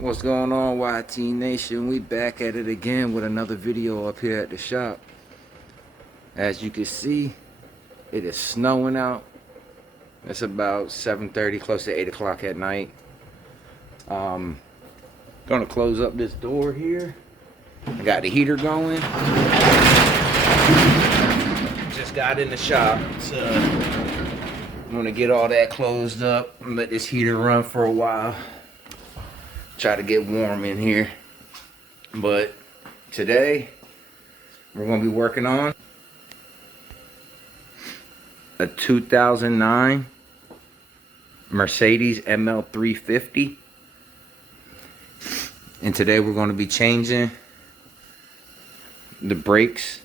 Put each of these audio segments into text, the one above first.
What's going on, YT Nation? We back at it again with another video up here at the shop. As you can see, it is snowing out. It's about 7:30, close to 8 o'clock at night. Gonna close up this door here. I got the heater going. Just got in the shop, so I'm gonna get all that closed up and let this heater run for a while. Try to get warm in here. But today we're going to be working on a 2009 Mercedes ml350, and today we're going to be changing the brakes,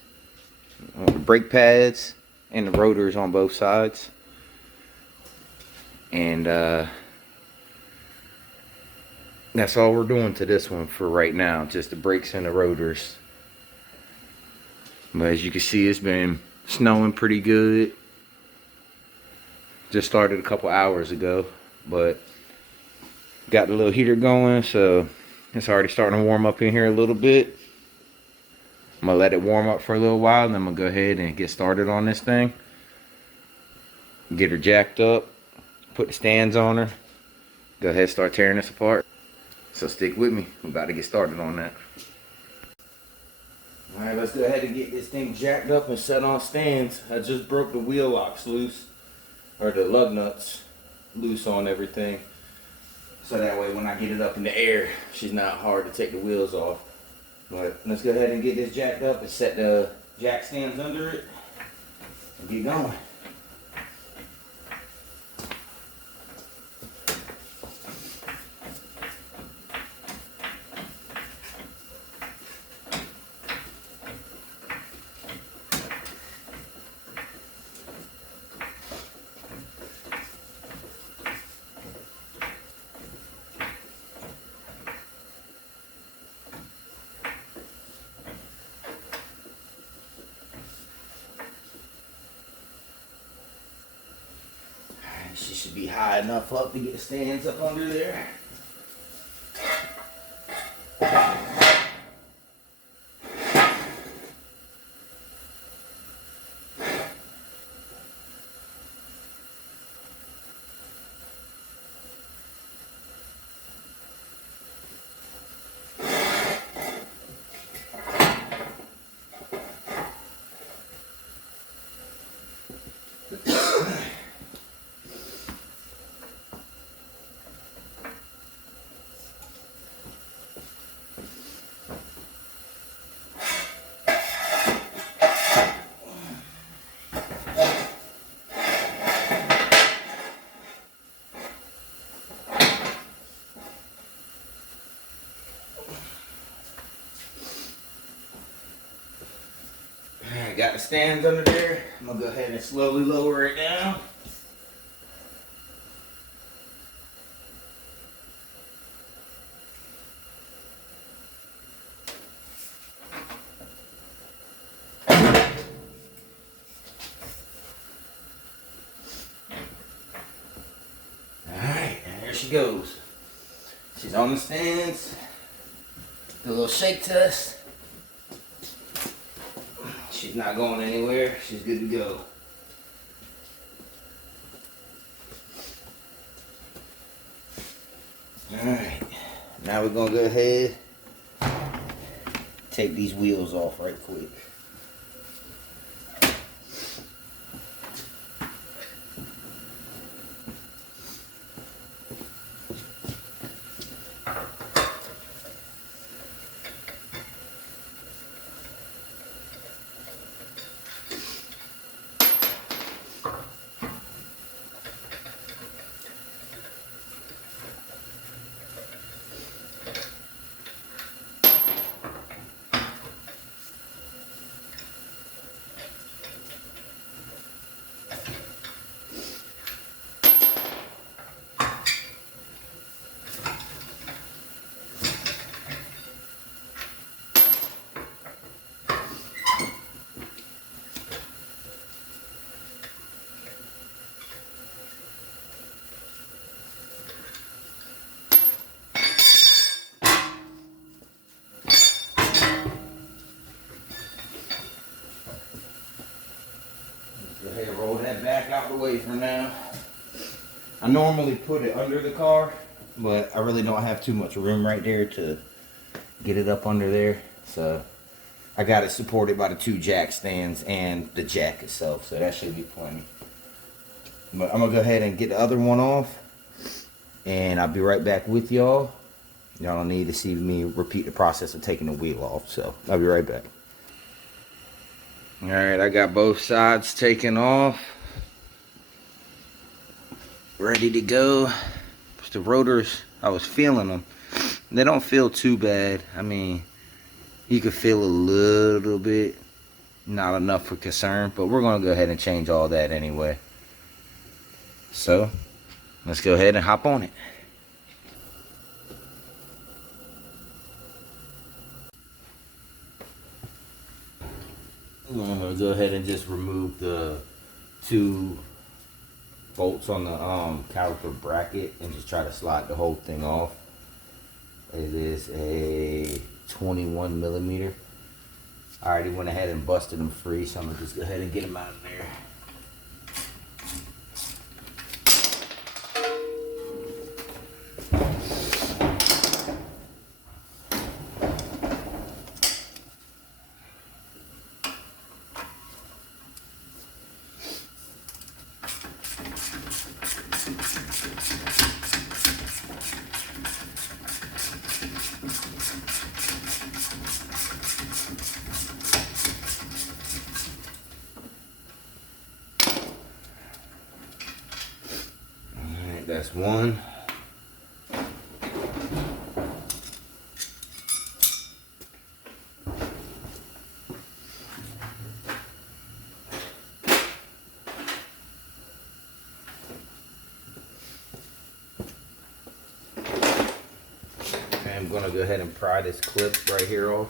the brake pads and the rotors on both sides. And that's all we're doing to this one for right now, just the brakes and the rotors. But as you can see, it's been snowing pretty good. Just started a couple hours ago, but got the little heater going, so it's already starting to warm up in here a little bit. I'm gonna let it warm up for a little while, and then I'm gonna go ahead and get started on this thing. Get her jacked up, put the stands on her, go ahead and start tearing this apart. So stick with me, we're about to get started on that. Alright, let's go ahead and get this thing jacked up and set on stands. I just broke the wheel locks loose, or the lug nuts loose on everything. So that way when I get it up in the air, she's not hard to take the wheels off. But let's go ahead and get this jacked up and set the jack stands under it and get going. She should be high enough up to get the stands up under there. Got the stands under there. I'm gonna go ahead and slowly lower it down. Alright, and there she goes. She's on the stands. Do a little shake test. She's not going anywhere. She's good to go. Alright, now we're going to go ahead and take these wheels off right quick. the way for now. I normally put it under the car, but I really don't have too much room right there to get it up under there. So I got it supported by the 2 jack stands and the jack itself, so that should be plenty. But I'm gonna go ahead and get the other one off, and I'll be right back with y'all. Y'all don't need to see me repeat the process of taking the wheel off, so I'll be right back. Alright, I got both sides taken off. Ready to go. The rotors, I was feeling them. They don't feel too bad. I mean, you could feel a little bit. Not enough for concern, but we're going to go ahead and change all that anyway. So, let's go ahead and hop on it. I'm going to go ahead and just remove the 2 bolts on the caliper bracket and just try to slide the whole thing off. It is a 21 millimeter. I already went ahead and busted them free, so I'm gonna just go ahead and get them out of there. That's one. I'm gonna go ahead and pry this clip right here off.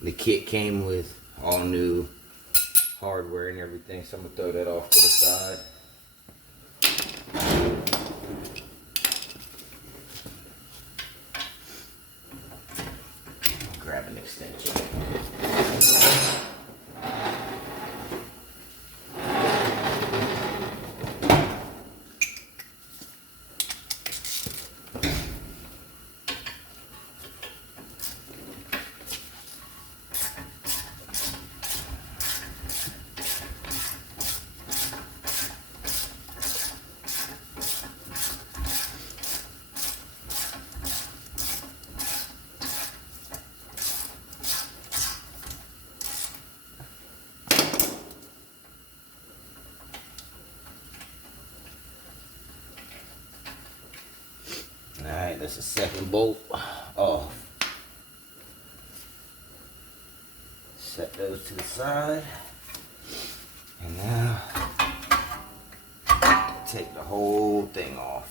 The kit came with all new hardware and everything, so I'm gonna throw that off to the side. Grab an extension. Alright, that's the second bolt off. Set those to the side. And now, take the whole thing off.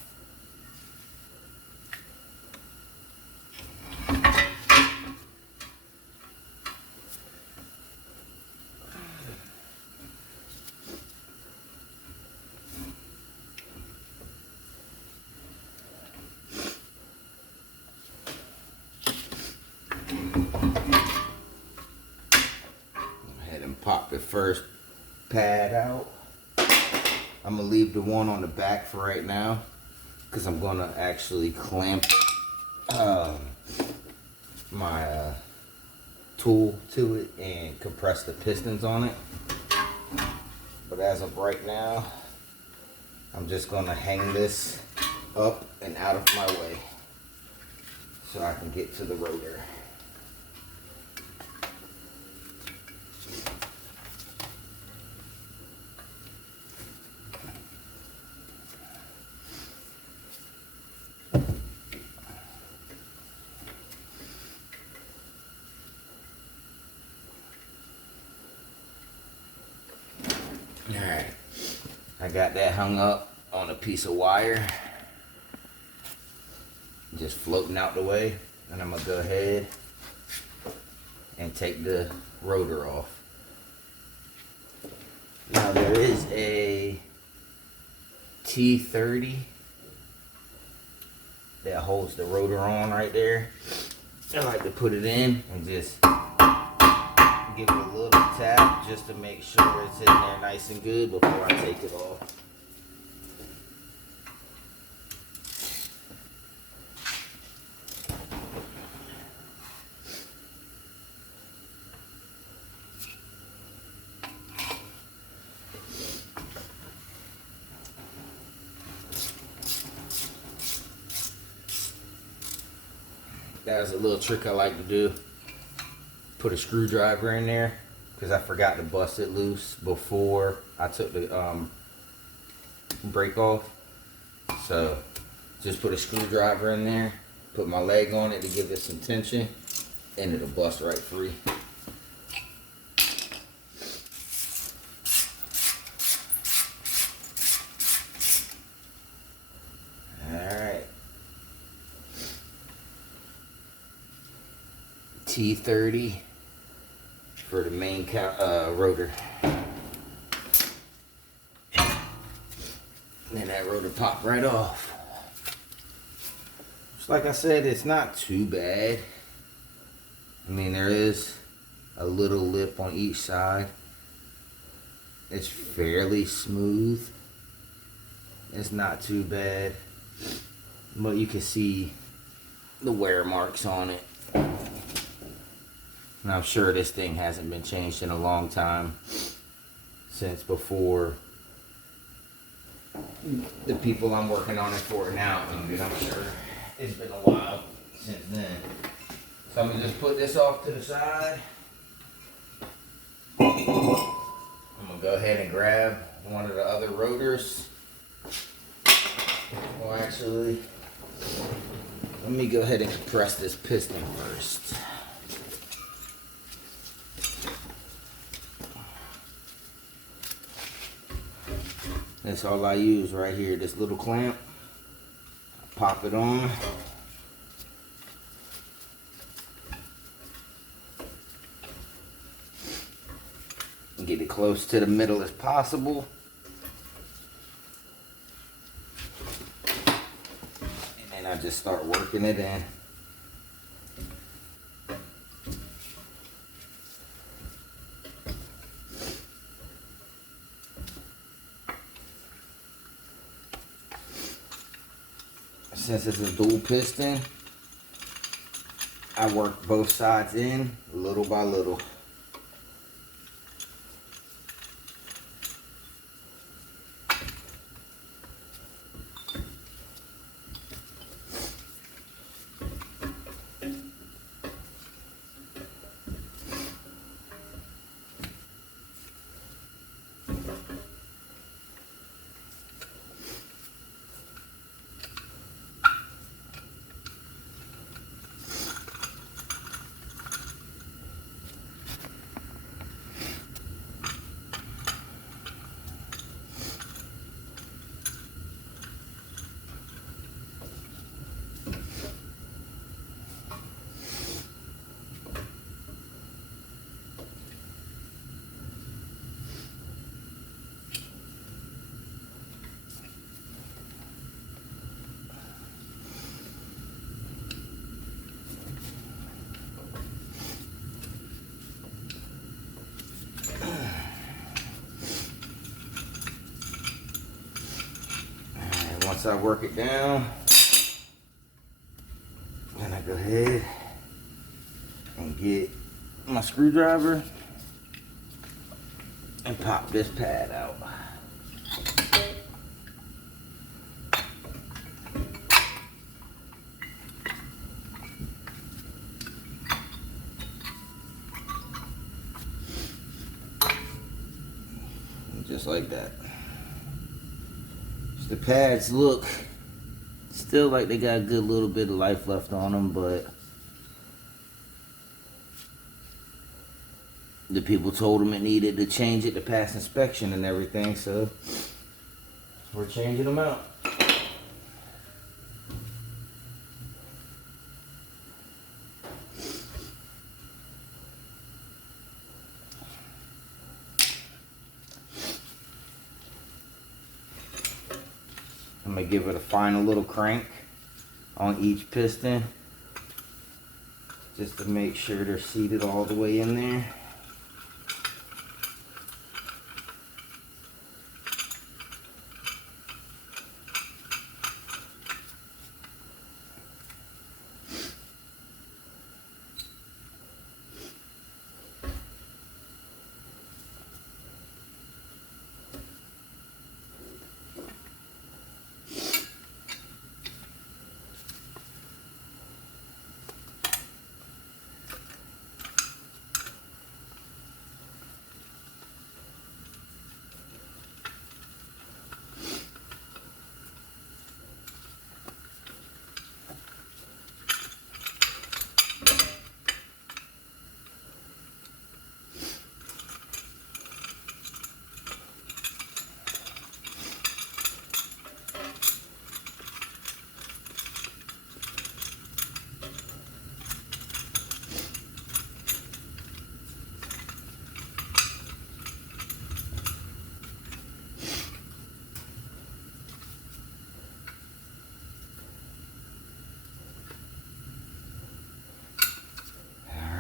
Pop the first pad out. I'm gonna leave the one on the back for right now because I'm gonna actually clamp my tool to it and compress the pistons on it. But as of right now, I'm just gonna hang this up and out of my way so I can get to the rotor. Alright, I got that hung up on a piece of wire. just floating out the way. And I'm gonna go ahead and take the rotor off. Now there is a T30 that holds the rotor on right there. I like to put it in and just give it a little tap just to make sure it's in there nice and good before I take it off. That's a little trick I like to do. Put a screwdriver in there because I forgot to bust it loose before I took the brake off. So just put a screwdriver in there, put my leg on it to give it some tension, and it'll bust right free. T30 for the main rotor. And that rotor popped right off. Just like I said, it's not too bad. I mean, there is a little lip on each side. It's fairly smooth. It's not too bad. But you can see the wear marks on it. And I'm sure this thing hasn't been changed in a long time, since before the people I'm working on it for now. I'm sure it's been a while since then. So I'm gonna just put this off to the side. I'm gonna go ahead and grab one of the other rotors. Well, actually, let me go ahead and compress this piston first. That's all I use right here, this little clamp. Pop it on. Get it close to the middle as possible. And then I just start working it in. Since it's a dual piston, I work both sides in little by little. Once I work it down, then I go ahead and get my screwdriver and pop this pad out. Just like that. The pads look still like they got a good little bit of life left on them, but the people told them it needed to change it to pass inspection and everything, so we're changing them out. gonna give it a final little crank on each piston, just to make sure they're seated all the way in there.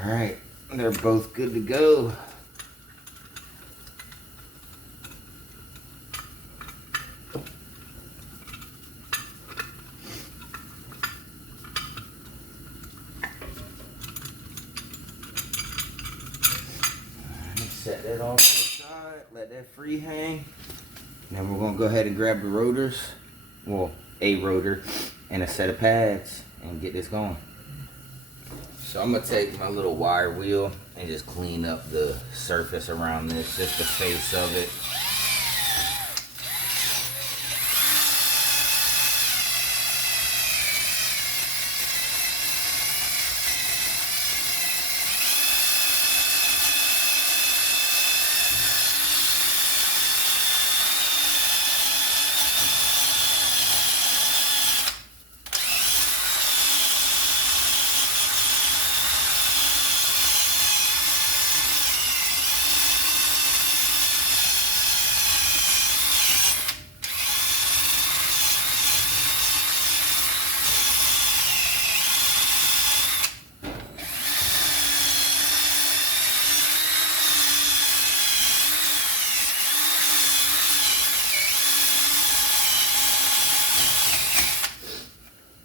Alright, they're both good to go. Set that off to the side, let that free hang. Then we're gonna go ahead and grab the rotors, well, a rotor and a set of pads, and get this going. So I'm gonna take my little wire wheel and just clean up the surface around this, just the face of it.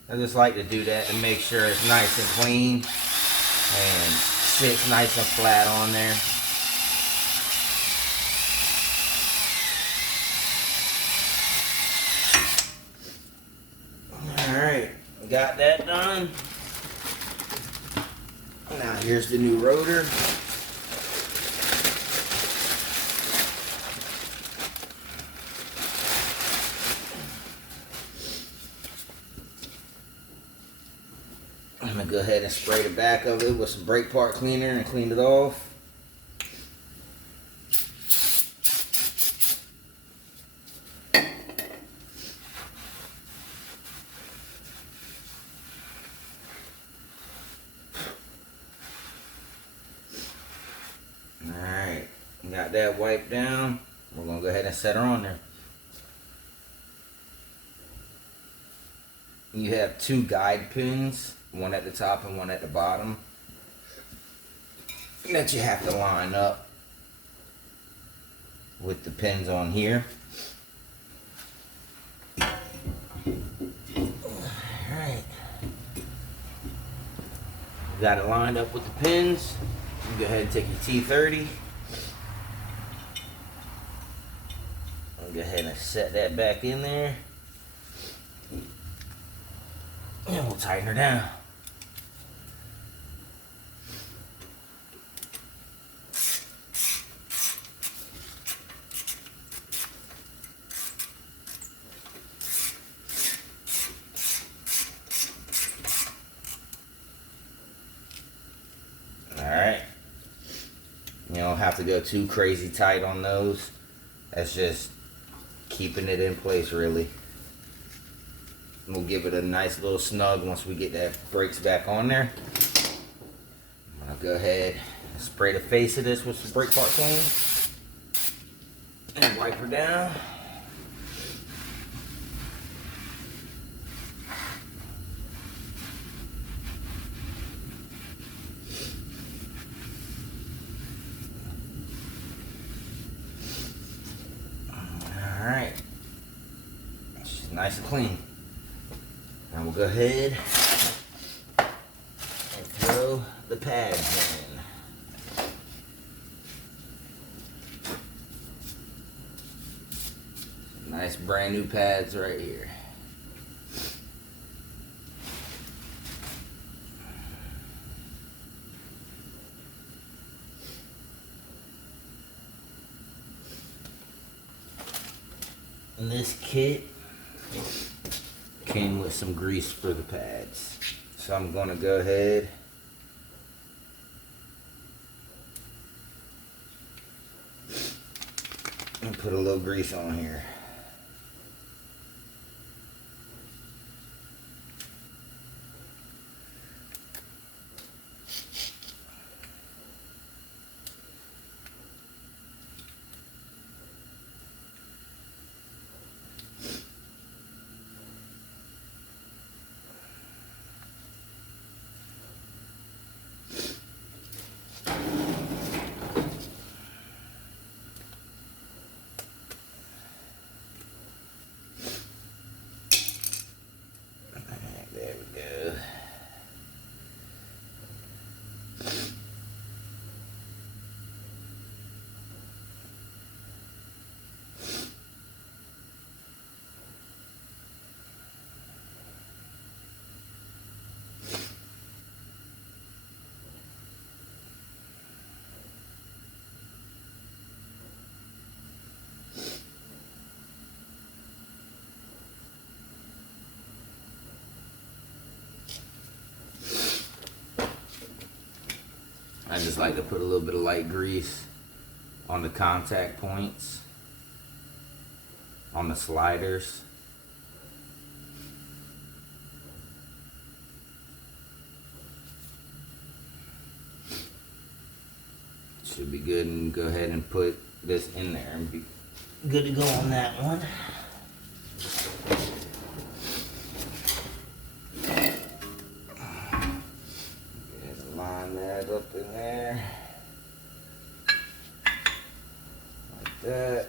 I just like to do that to make sure it's nice and clean and sits nice and flat on there. Alright, got that done. Now here's the new rotor. I'm gonna go ahead and spray the back of it with some brake part cleaner and clean it off. Alright, got that wiped down. We're gonna go ahead and set her on there. You have two guide pins, one at the top and one at the bottom, that you have to line up with the pins on here. Alright. Got it lined up with the pins. You go ahead and take your T30. I'll go ahead and set that back in there. And we'll tighten her down. Alright. You don't have to go too crazy tight on those. That's just keeping it in place, really. We'll give it a nice little snug once we get that brakes back on there. I'm gonna go ahead and spray the face of this with some brake part clean and wipe her down. nice and clean. Now we'll go ahead and throw the pads in. Nice brand new pads right here. And this kit came with some grease for the pads. So I'm gonna go ahead and put a little grease on here. There we go. I just like to put a little bit of light grease on the contact points, on the sliders. Should be good, and go ahead and put this in there and be good to go on that one. Line that up in there like that.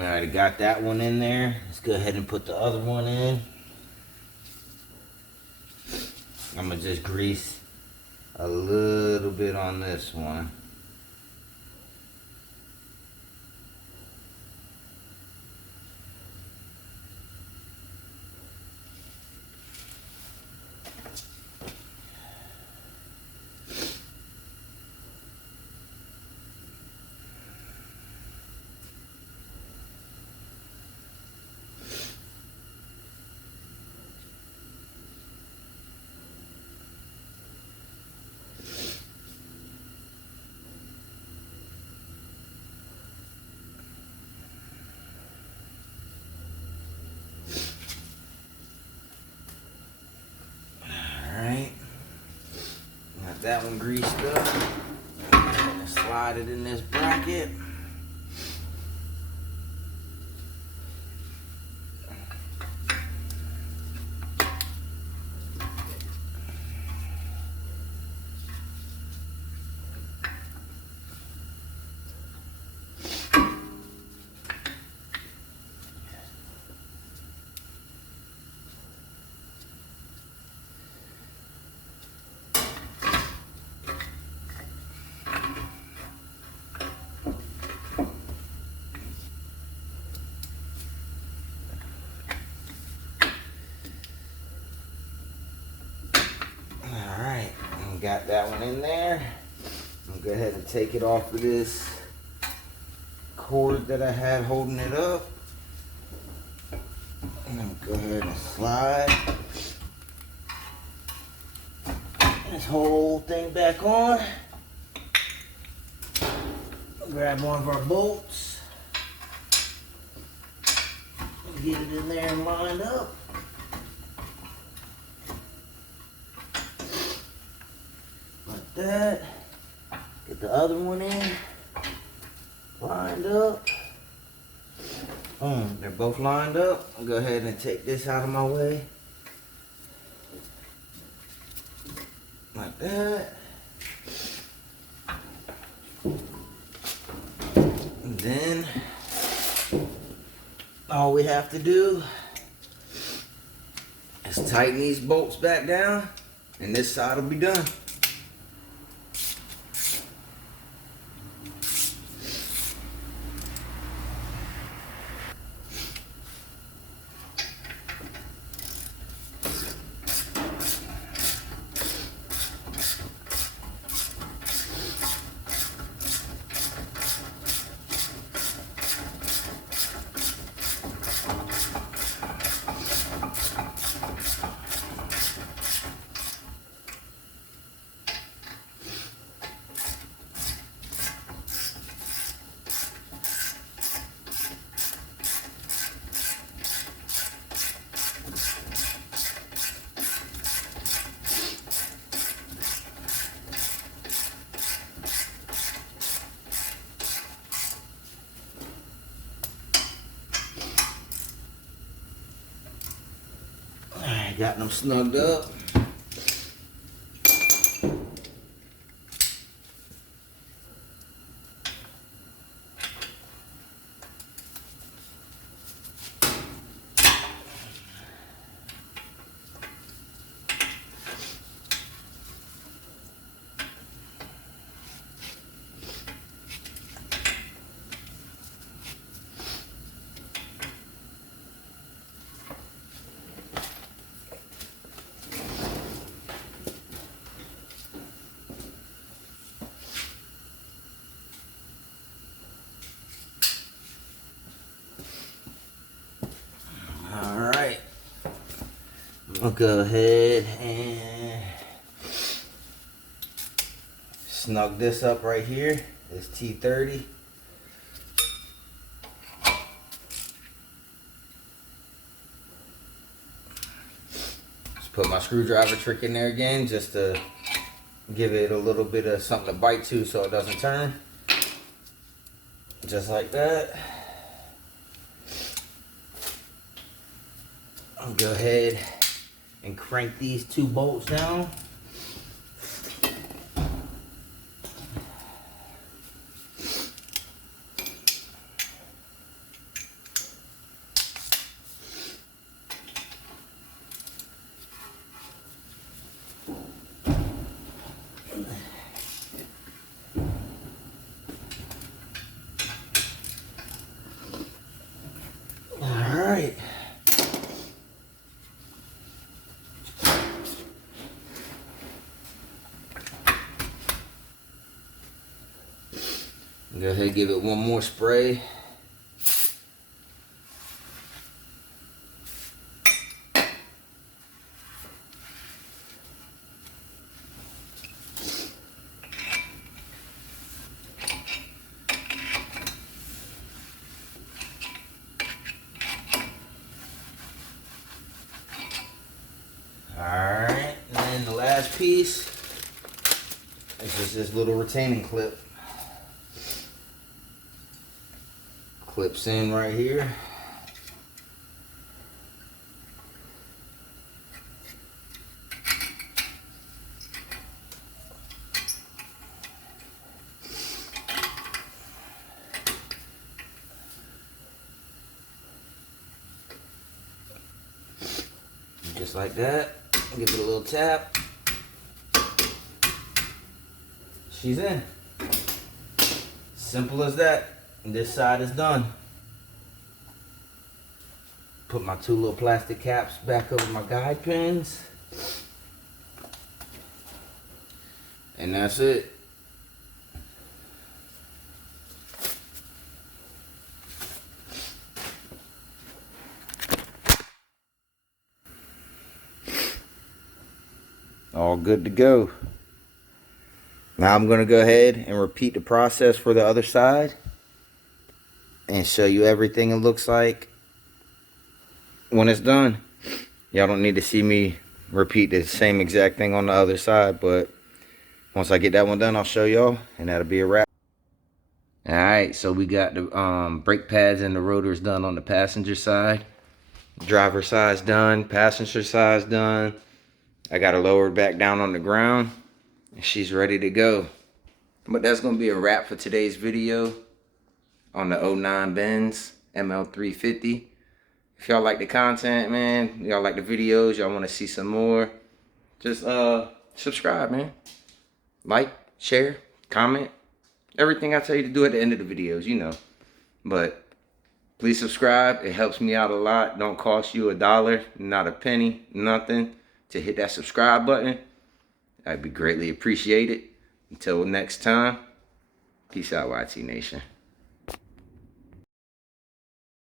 I already got that one in there. Let's go ahead and put the other one in. I'm gonna just grease a little bit on this one. That one greased up. I'm gonna slide it in this bracket. Got that one in there. I'm gonna go ahead and take it off of this cord that I had holding it up. And I'm gonna go ahead and slide this whole thing back on. Grab one of our bolts. Get it in there and lined up. Like that. Get the other one in. Lined up. Boom. They're both lined up. I'll go ahead and take this out of my way. Like that. And then all we have to do is tighten these bolts back down and this side will be done. Got them snugged up. Alright, I'll go ahead and snug this up right here. This T30. Just put my screwdriver trick in there again just to give it a little bit of something to bite to so it doesn't turn. Just like that. I'll go ahead and crank these two bolts down. All right. Go ahead and give it one more spray. Alright, and then the last piece is just this little retaining clip. Clips in right here. Just like that. Give it a little tap. She's in. Simple as that. And this side is done. Put my two little plastic caps back over my guide pins. And that's it. all good to go. Now I'm going to go ahead and repeat the process for the other side and show you everything it looks like when it's done. Y'all don't need to see me repeat the same exact thing on the other side, but once I get that one done, I'll show y'all, and that'll be a wrap. Alright, so we got the brake pads and the rotors done on the passenger side. Driver side's done, passenger side's done. I got her lowered back down on the ground, and she's ready to go. But that's going to be a wrap for today's video on the 09 Benz ml350. If y'all like the content, man, y'all like the videos, y'all want to see some more, just subscribe, man. Like, share, comment, everything I tell you to do at the end of the videos, you know. But please subscribe. It helps me out a lot. Don't cost you $1, not a penny, nothing, to hit that subscribe button. I'd be greatly appreciated. Until next time, peace out, YT Nation.